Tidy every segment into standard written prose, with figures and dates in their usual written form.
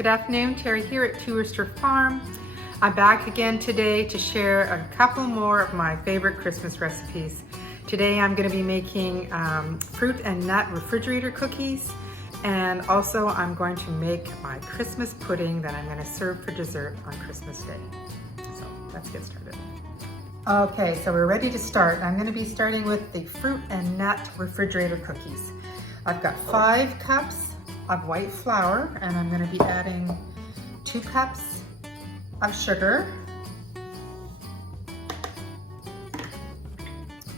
Good afternoon, Terry here at Rooster Farm. I'm back again today to share a couple more of my favorite Christmas recipes. Today I'm going to be making fruit and nut refrigerator cookies, and also I'm going to make my Christmas pudding that I'm going to serve for dessert on Christmas Day. So let's get started. Okay, so we're ready to start. I'm going to be starting with the fruit and nut refrigerator cookies. I've got 5 cups of white flour, and I'm going to be adding 2 cups of sugar,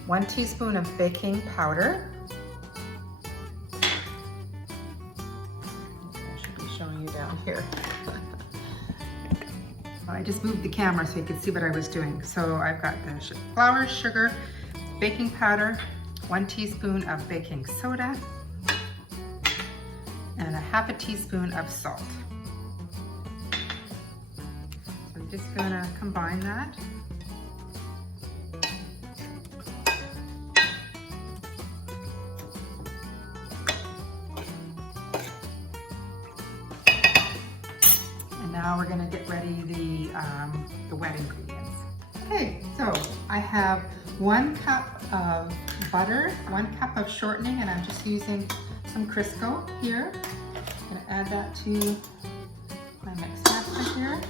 1 teaspoon of baking powder. I should be showing you down here. I just moved the camera so you could see what I was doing. So I've got the flour, sugar, baking powder, 1 teaspoon of baking soda, and 1/2 teaspoon of salt. So I'm just gonna combine that. And now we're gonna get ready the wet ingredients. Okay, so I have 1 cup of butter, 1 cup of shortening, and I'm just using some Crisco here. I'm gonna add that to my mix master here.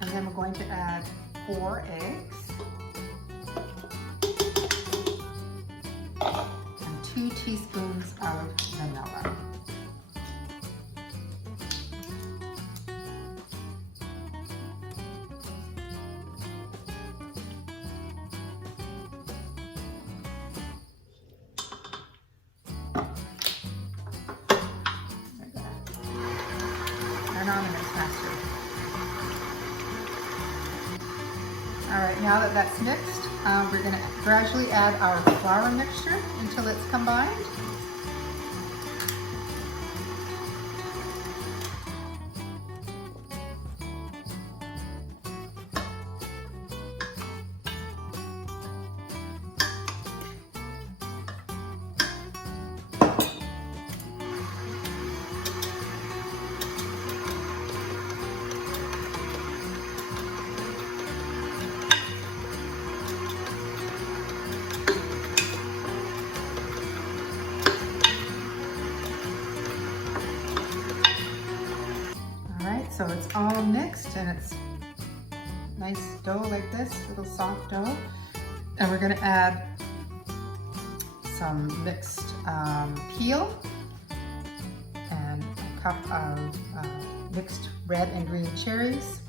And then we're going to add 4 eggs and 2 teaspoons of vanilla. On the mix master. All right, now that that's mixed, we're going to gradually add our flour mixture until it's combined. So it's all mixed and it's nice dough like this, little soft dough. And we're gonna add some mixed peel and a cup of mixed red and green cherries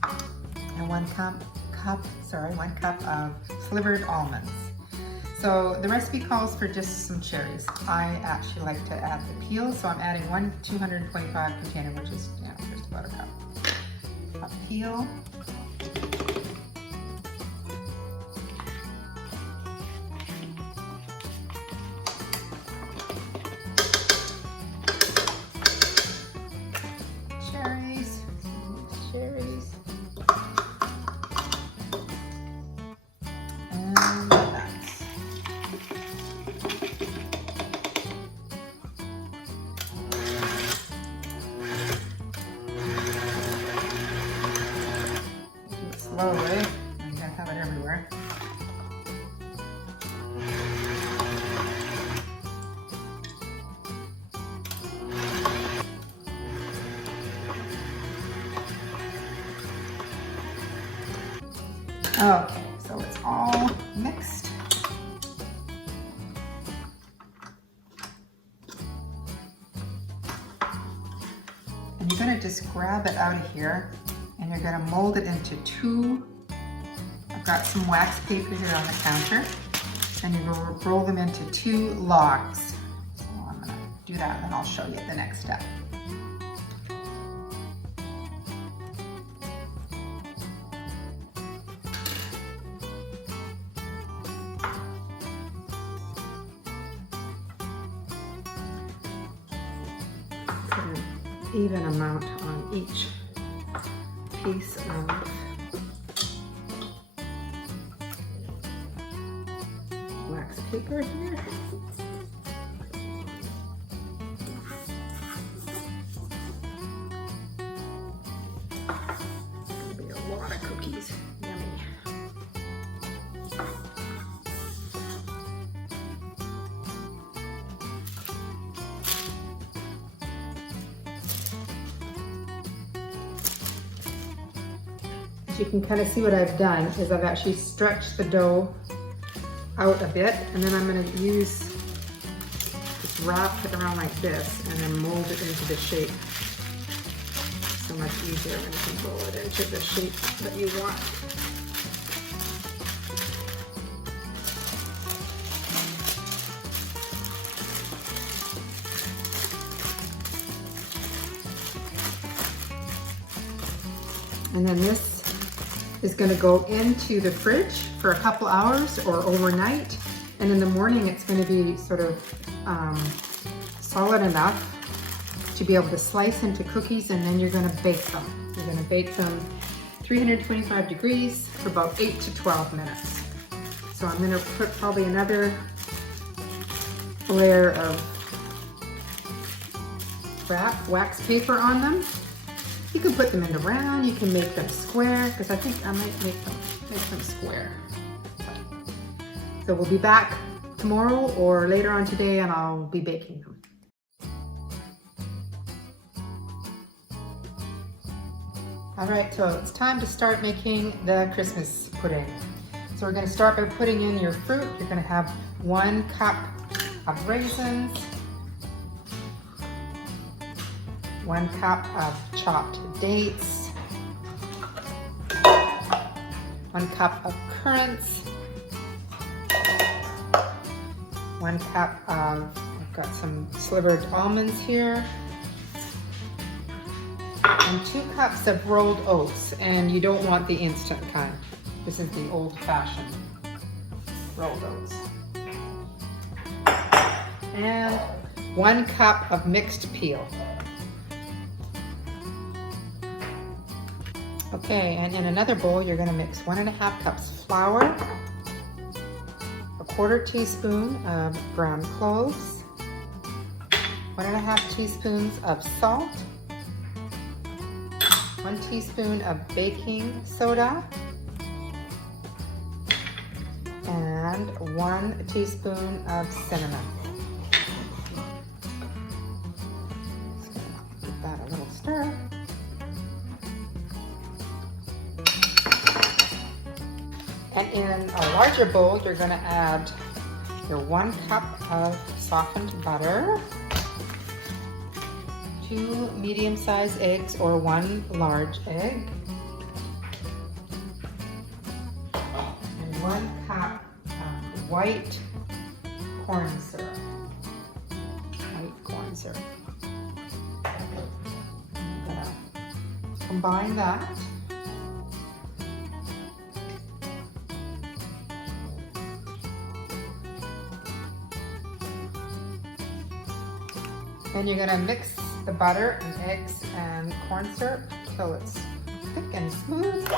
and 1 cup of slivered almonds. So the recipe calls for just some cherries. I actually like to add the peel, so I'm adding 1 225 container, which is just about a cup of peel. Cherries. And nuts. Slowly, I'm gonna have it everywhere. Okay, so it's all mixed. And you're gonna just grab it out of here, and you're gonna mold it into 2. I've got some wax papers here on the counter, and you're gonna roll them into 2 logs. So I'm gonna do that, and then I'll show you the next step. Put an even amount on each piece of wax paper here. As you can kind of see what I've done is I've actually stretched the dough out a bit, and then I'm going to use just wrap it around like this and then mold it into the shape. So much easier when you can roll it into the shape that you want. And then this is going to go into the fridge for a couple hours or overnight. And in the morning, it's going to be sort of solid enough to be able to slice into cookies, and then you're going to bake them. You're going to bake them 325 degrees for about 8 to 12 minutes. So I'm going to put probably another layer of wax paper on them. You can put them in the round, you can make them square, because I think I might make them square. So we'll be back tomorrow or later on today, and I'll be baking them. All right, so it's time to start making the Christmas pudding. So we're going to start by putting in your fruit. You're going to have 1 cup of raisins, 1 cup of chopped dates, 1 cup of currants, 1 cup of, I've got some slivered almonds here, and 2 cups of rolled oats. And you don't want the instant kind. This is the old-fashioned rolled oats. And 1 cup of mixed peel. Okay, and in another bowl, you're going to mix 1½ cups flour, 1/4 teaspoon of ground cloves, 1½ teaspoons of salt, 1 teaspoon of baking soda, and 1 teaspoon of cinnamon. Just gonna give that a little stir. And in a larger bowl, you're going to add your 1 cup of softened butter, 2 medium-sized eggs or 1 large egg, and 1 cup of white corn syrup. White corn syrup. I'm going to combine that. Then you're going to mix the butter and eggs and corn syrup till it's thick and smooth.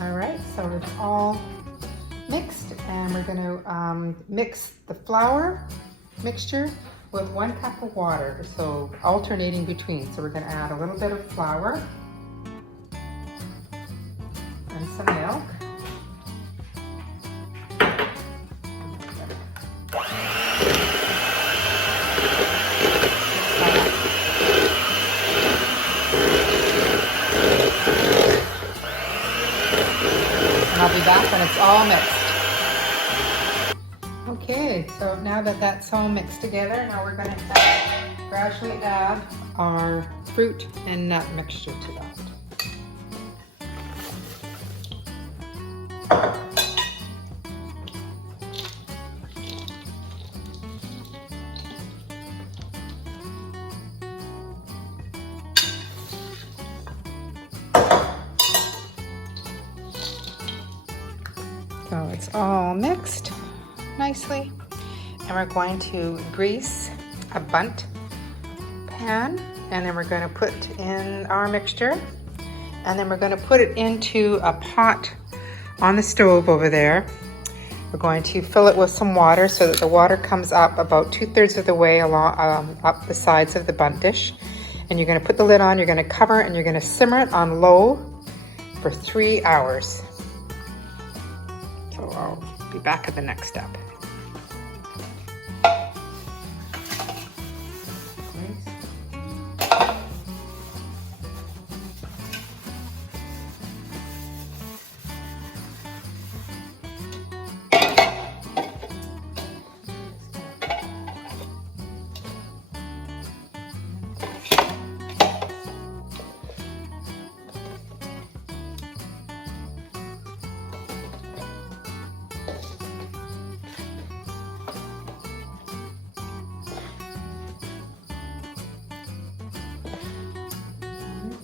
All right, so it's all mixed, and we're going to mix the flour mixture with 1 cup of water, so alternating between. So we're going to add a little bit of flour and some milk. I'll be back when it's all mixed. Okay, so now that that's all mixed together, now we're going to gradually add our fruit and nut mixture to that. So it's all mixed nicely, and we're going to grease a bundt pan, and then we're going to put in our mixture, and then we're going to put it into a pot on the stove over there. We're going to fill it with some water so that the water comes up about 2/3 of the way along up the sides of the bundt dish, and you're going to put the lid on, you're going to cover it, and you're going to simmer it on low for 3 hours. So I'll be back at the next step.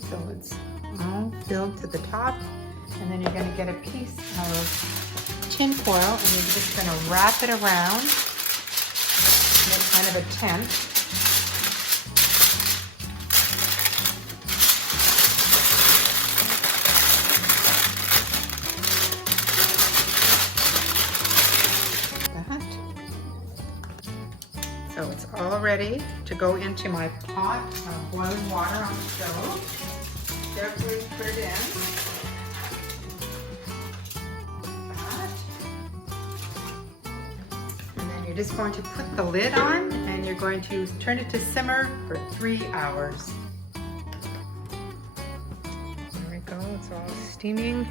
So it's all filled to the top. And then you're going to get a piece of tin foil and you're just going to wrap it around, make kind of a tent. So it's all ready to go into my pot of boiling water on the stove. Carefully put it in. And then you're just going to put the lid on and you're going to turn it to simmer for 3 hours. There we go, it's all steaming.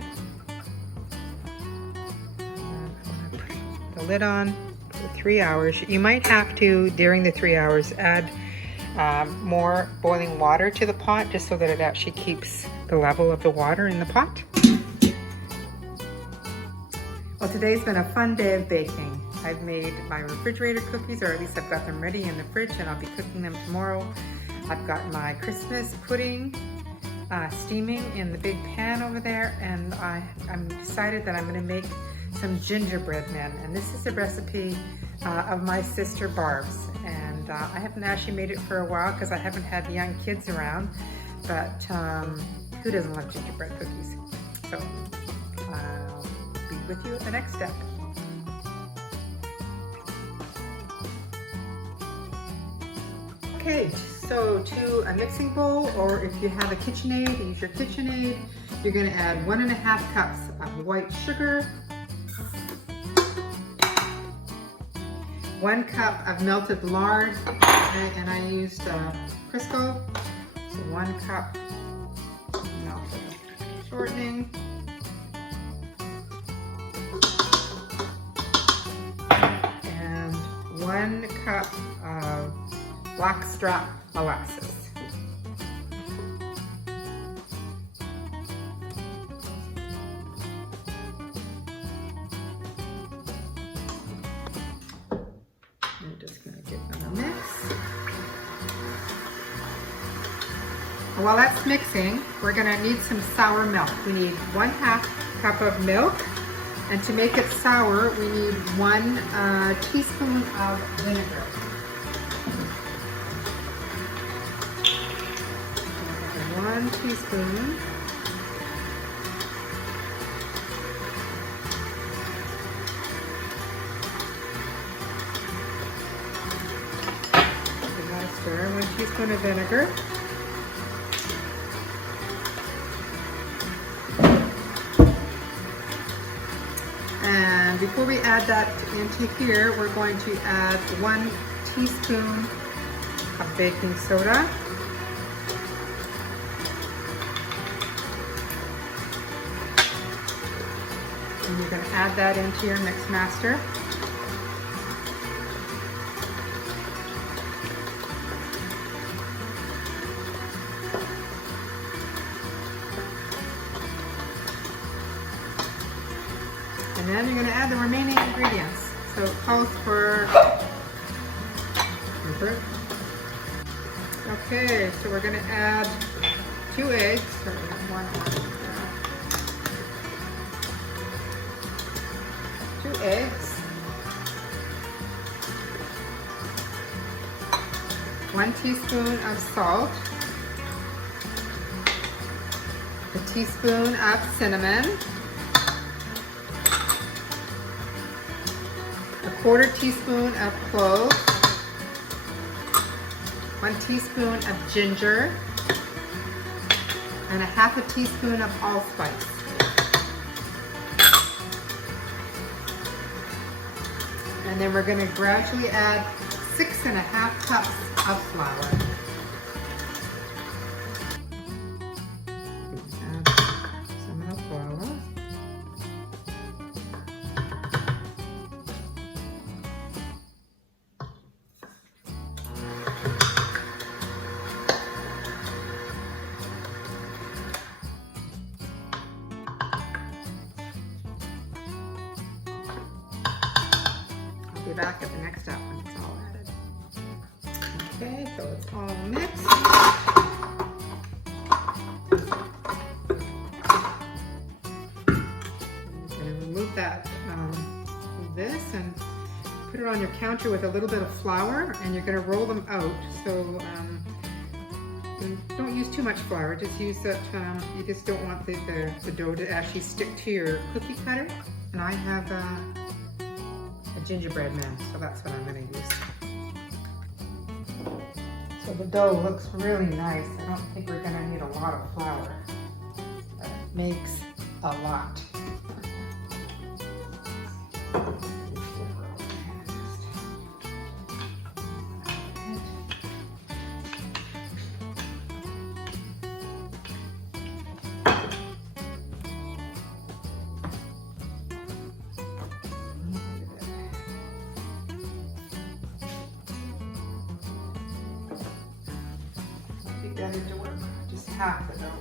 And I'm going to put the lid on for 3 hours. You might have to, during the 3 hours, add more boiling water to the pot just so that it actually keeps the level of the water in the pot. Well, today's been a fun day of baking. I've made my refrigerator cookies, or at least I've got them ready in the fridge and I'll be cooking them tomorrow. I've got my Christmas pudding steaming in the big pan over there, and I'm decided that I'm going to make some gingerbread men, and this is a recipe of my sister Barb's, and I haven't actually made it for a while because I haven't had young kids around, but who doesn't love gingerbread cookies? So I'll be with you at the next step. Okay, so to a mixing bowl, or if you have a KitchenAid, use your KitchenAid. You're going to add 1.5 cups of white sugar, 1 cup of melted lard, and I used Crisco, so 1 cup melted shortening, and 1 cup of blackstrap molasses. I'm just going to give them a mix. While that's mixing, we're going to need some sour milk. We need 1/2 cup of milk, and to make it sour, we need 1 teaspoon of vinegar. 1 teaspoon. Give that a stir. 1 teaspoon of vinegar. And before we add that into here, we're going to add 1 teaspoon of baking soda. And you're going to add that into your mix master. And then you're going to add the remaining ingredients. So it calls for... Okay, so we're going to add 2 eggs. So 2 eggs, 1 teaspoon of salt, a teaspoon of cinnamon, 1/4 teaspoon of cloves, 1 teaspoon of ginger, and 1/2 teaspoon of allspice. And then we're going to gradually add 6.5 cups of flour. Add some of the flour. Be back at the next step when it's all added. Okay, so it's all mixed. this and put it on your counter with a little bit of flour, and you're going to roll them out. So don't use too much flour, just use that, you just don't want the dough to actually stick to your cookie cutter. And I have a gingerbread man, so that's what I'm going to use. So the dough looks really nice. I don't think we're going to need a lot of flour, but it makes a lot. That into work, just half the dough.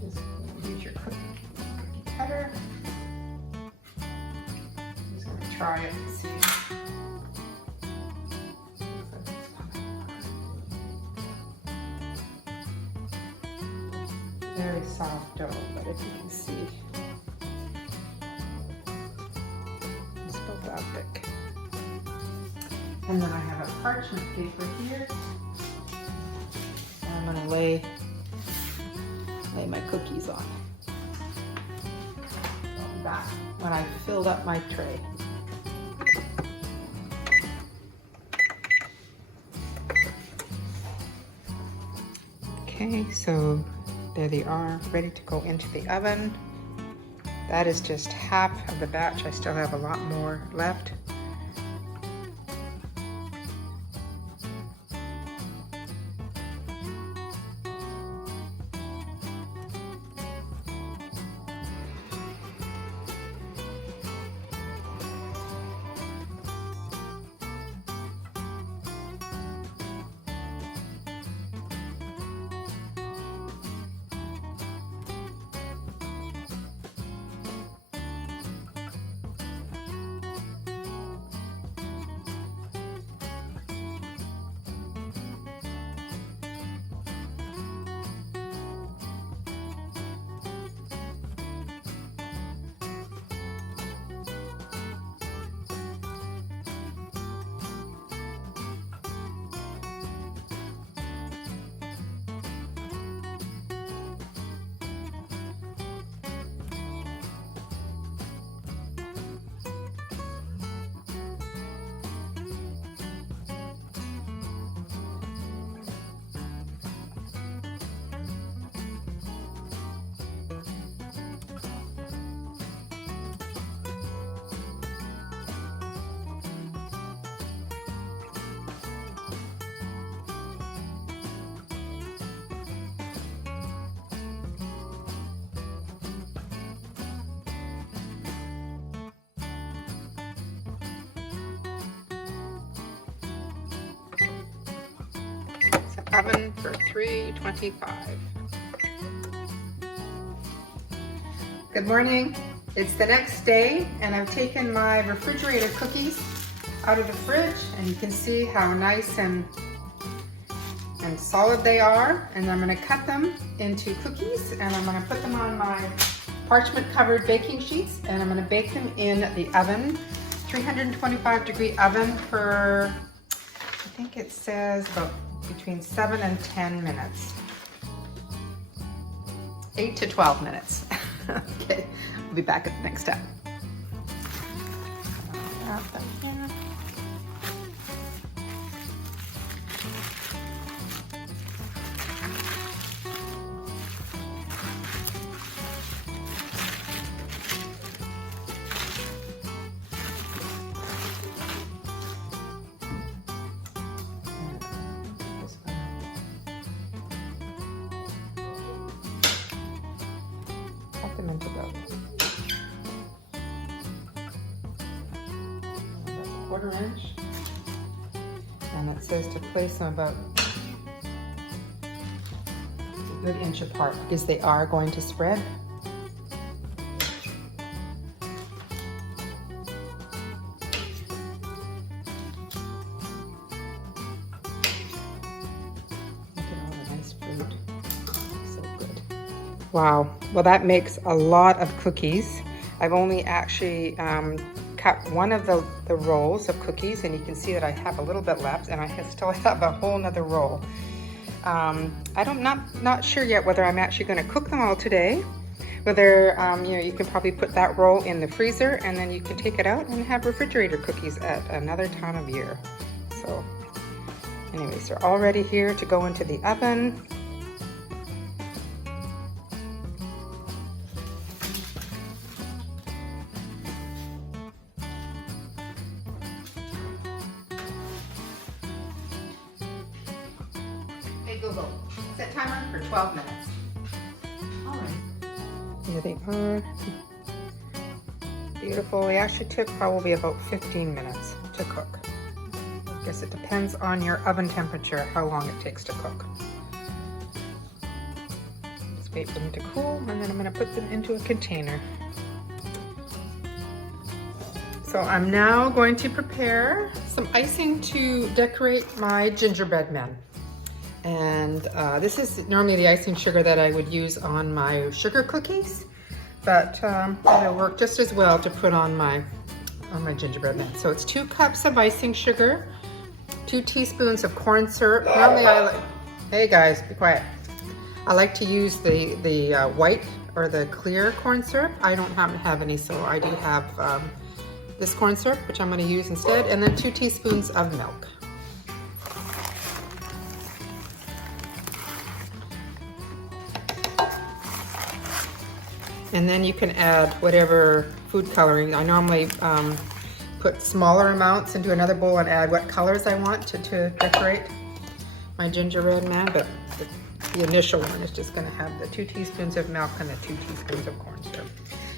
Just use your cookie cutter. I'm just going to try it and see. Very soft dough, but if you can see, it's about that thick. And then I have a parchment paper here. And I'm going to lay my cookies on that when I filled up my tray. Okay, so there they are, ready to go into the oven. That is just half of the batch. I still have a lot more left. Oven for 325. Good morning. It's the next day and I've taken my refrigerator cookies out of the fridge and you can see how nice and solid they are. And I'm going to cut them into cookies and I'm going to put them on my parchment covered baking sheets and I'm going to bake them in the oven, 325-degree oven for, I think it says about between 7 and 10 minutes. 8 to 12 minutes. Okay, we'll be back at the next step. Them into those. That's a 1/4 inch. And it says to place them about a good inch apart because they are going to spread. Wow, well that makes a lot of cookies. I've only actually cut one of the rolls of cookies, and you can see that I have a little bit left, and I still have a whole nother roll. I'm not sure yet whether I'm actually going to cook them all today. Whether you know, you can probably put that roll in the freezer, and then you can take it out and have refrigerator cookies at another time of year. So, anyways, they're all ready here to go into the oven. Hey Google, set timer for 12 minutes. All right. Here they are. Beautiful. They actually took probably about 15 minutes to cook. I guess it depends on your oven temperature, how long it takes to cook. Just wait for them to cool, and then I'm going to put them into a container. So I'm now going to prepare some icing to decorate my gingerbread men. And this is normally the icing sugar that I would use on my sugar cookies, but it'll work just as well to put on my gingerbread men. So it's 2 cups of icing sugar, 2 teaspoons of corn syrup. Normally hey guys, be quiet. I like to use the white or the clear corn syrup. I don't happen to have any, so I do have this corn syrup, which I'm going to use instead, and then 2 teaspoons of milk. And then you can add whatever food coloring. I normally put smaller amounts into another bowl and add what colors I want to decorate my gingerbread man, but the initial one is just gonna have the 2 teaspoons of milk and the 2 teaspoons of corn syrup.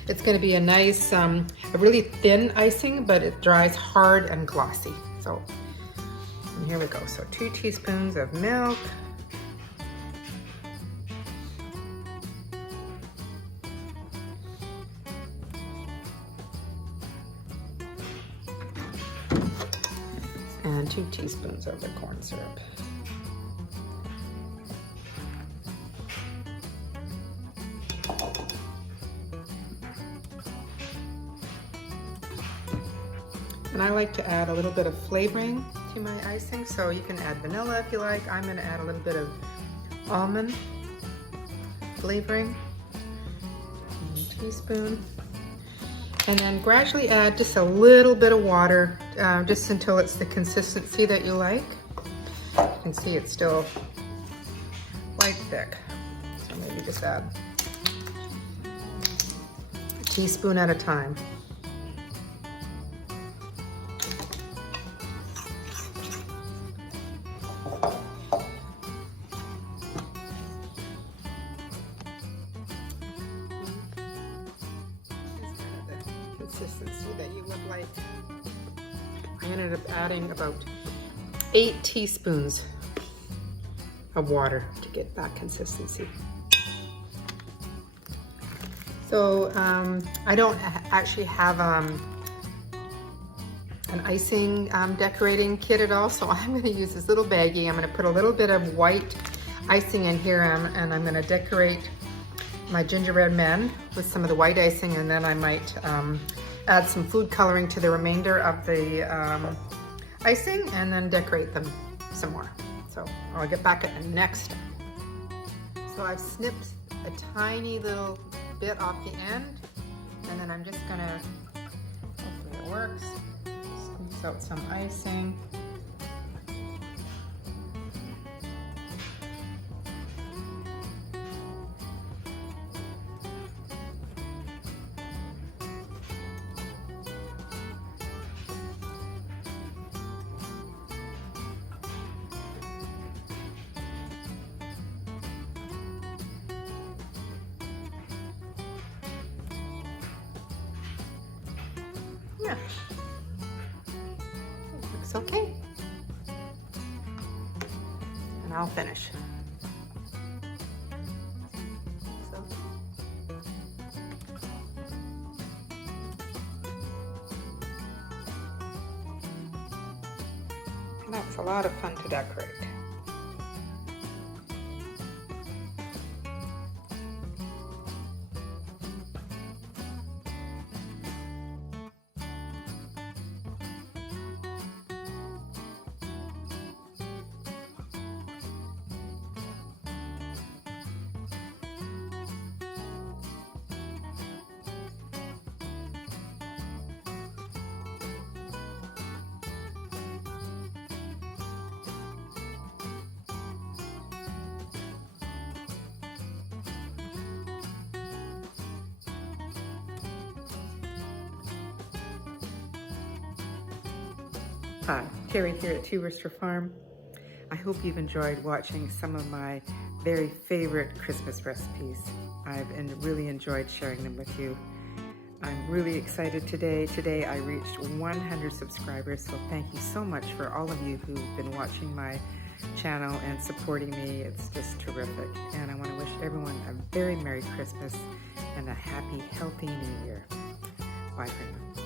It's gonna be a nice, a really thin icing, but it dries hard and glossy. So, and here we go. So 2 teaspoons of milk. And 2 teaspoons of the corn syrup. And I like to add a little bit of flavoring to my icing, so you can add vanilla if you like. I'm going to add a little bit of almond flavoring, 1 teaspoon. And then gradually add just a little bit of water, just until it's the consistency that you like. You can see it's still quite thick. So maybe just add a teaspoon at a time. Consistency that you would like. I ended up adding about 8 teaspoons of water to get that consistency. So I don't actually have an icing decorating kit at all, so I'm going to use this little baggie. I'm going to put a little bit of white icing in here, and I'm going to decorate my gingerbread men with some of the white icing, and then I might add some food coloring to the remainder of the icing, and then decorate them some more. So I'll get back at the next step. So I've snipped a tiny little bit off the end, and then I'm just gonna, hopefully it works, squeeze out some icing. Yeah, looks okay. And I'll finish. So. That's a lot of fun to decorate. Hi, Carrie here at Rooster Farm. I hope you've enjoyed watching some of my very favorite Christmas recipes. I've really enjoyed sharing them with you. I'm really excited today. Today I reached 100 subscribers, so thank you so much for all of you who've been watching my channel and supporting me. It's just terrific. And I want to wish everyone a very Merry Christmas and a happy, healthy New Year. Bye for now.